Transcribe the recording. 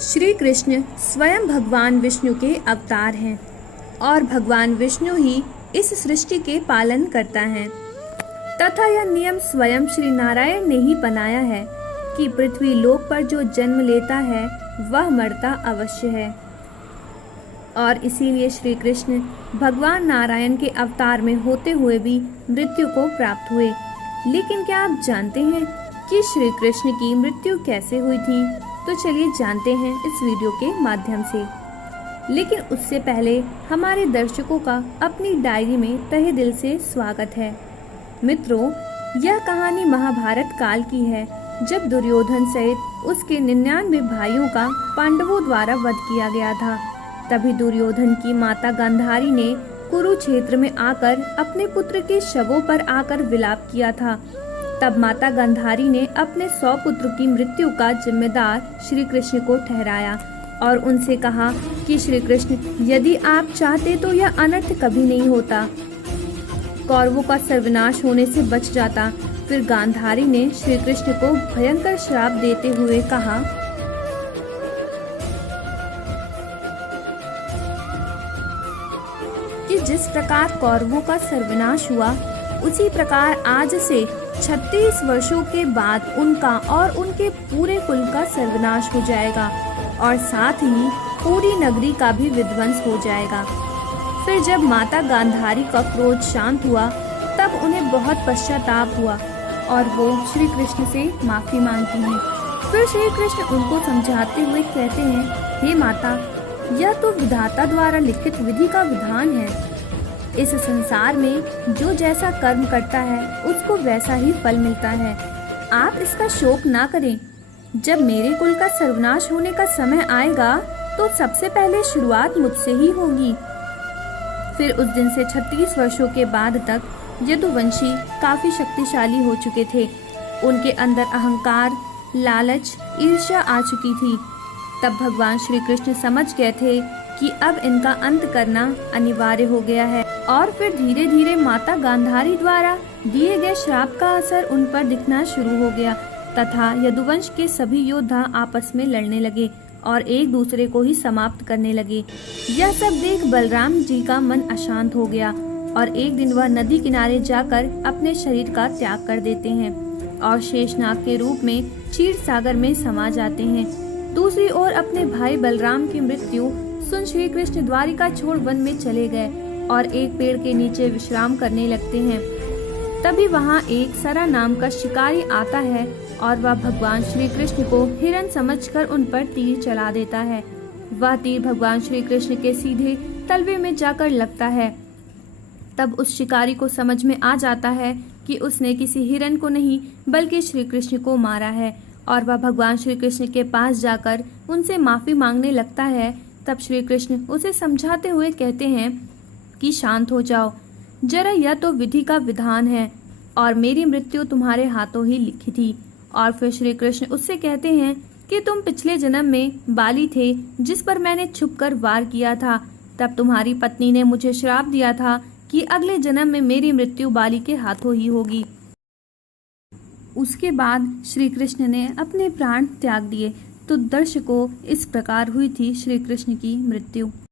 श्री कृष्ण स्वयं भगवान विष्णु के अवतार हैं और भगवान विष्णु ही इस सृष्टि के पालन करता है तथा यह नियम स्वयं श्री नारायण ने ही बनाया है कि पृथ्वी लोक पर जो जन्म लेता है वह मरता अवश्य है। और इसीलिए श्री कृष्ण भगवान नारायण के अवतार में होते हुए भी मृत्यु को प्राप्त हुए। लेकिन क्या आप जानते हैं कि श्री कृष्ण की मृत्यु कैसे हुई थी? तो चलिए जानते हैं इस वीडियो के माध्यम से। लेकिन उससे पहले हमारे दर्शकों का अपनी डायरी में तहे दिल से स्वागत है। मित्रों, यह कहानी महाभारत काल की है, जब दुर्योधन सहित उसके 99 भाइयों का पांडवों द्वारा वध किया गया था। तभी दुर्योधन की माता गांधारी ने कुरुक्षेत्र में आकर अपने पुत्र के शवों पर आकर विलाप किया था। तब माता गांधारी ने अपने 100 पुत्र की मृत्यु का जिम्मेदार श्री कृष्ण को ठहराया और उनसे कहा कि श्री कृष्ण, यदि आप चाहते तो यह अनर्थ कभी नहीं होता, कौरवों का सर्वनाश होने से बच जाता। फिर गांधारी ने श्री कृष्ण को भयंकर श्राप देते हुए कहा, कि जिस प्रकार कौरवों का सर्वनाश हुआ उसी प्रकार आज से 36 वर्षों के बाद उनका और उनके पूरे कुल का सर्वनाश हो जाएगा और साथ ही पूरी नगरी का भी विध्वंस हो जाएगा। फिर जब माता गांधारी का क्रोध शांत हुआ तब उन्हें बहुत पश्चाताप हुआ और वो श्री कृष्ण से माफी मांगती हैं। फिर श्री कृष्ण उनको समझाते हुए कहते हैं, हे माता, यह तो विधाता द्वारा लिखित विधि का विधान है। इस संसार में जो जैसा कर्म करता है उसको वैसा ही फल मिलता है। आप इसका शोक ना करें। जब मेरे कुल का सर्वनाश होने का समय आएगा तो सबसे पहले शुरुआत मुझसे ही होगी। फिर उस दिन से 36 वर्षों के बाद तक यदुवंशी काफी शक्तिशाली हो चुके थे। उनके अंदर अहंकार, लालच, ईर्ष्या आ चुकी थी। तब भगवान श्री कृष्ण समझ गए थे कि अब इनका अंत करना अनिवार्य हो गया है। और फिर धीरे धीरे माता गांधारी द्वारा दिए गए श्राप का असर उन पर दिखना शुरू हो गया तथा यदुवंश के सभी योद्धा आपस में लड़ने लगे और एक दूसरे को ही समाप्त करने लगे। यह सब देख बलराम जी का मन अशांत हो गया और एक दिन वह नदी किनारे जाकर अपने शरीर का त्याग कर देते हैं और शेषनाग के रूप में क्षीर सागर में समा जाते हैं। दूसरी ओर अपने भाई बलराम की मृत्यु सुन श्री कृष्ण द्वारिका छोड़ वन में चले गए और एक पेड़ के नीचे विश्राम करने लगते हैं। तभी वहाँ एक सरा नाम का शिकारी आता है और वह भगवान श्री कृष्ण को हिरन समझकर उन पर तीर चला देता है। वह तीर भगवान श्री कृष्ण के सीधे तलवे में जाकर लगता है। तब उस शिकारी को समझ में आ जाता है कि उसने किसी हिरन को नहीं बल्कि श्री कृष्ण को मारा है और वह भगवान श्री कृष्ण के पास जाकर उनसे माफी मांगने लगता है। तब श्री कृष्ण उसे समझाते हुए कहते हैं कि शांत हो जाओ जरा, यह तो विधि का विधान है और मेरी मृत्यु तुम्हारे हाथों ही लिखी थी। और फिर श्री कृष्ण उससे कहते हैं कि तुम पिछले जन्म में बाली थे जिस पर मैंने छुपकर वार किया था। तब तुम्हारी पत्नी ने मुझे श्राप दिया था कि अगले जन्म में मेरी मृत्यु बाली के हाथों ही होगी। उसके बाद श्री कृष्ण ने अपने प्राण त्याग दिए। तो दर्शकों, इस प्रकार हुई थी श्री कृष्ण की मृत्यु।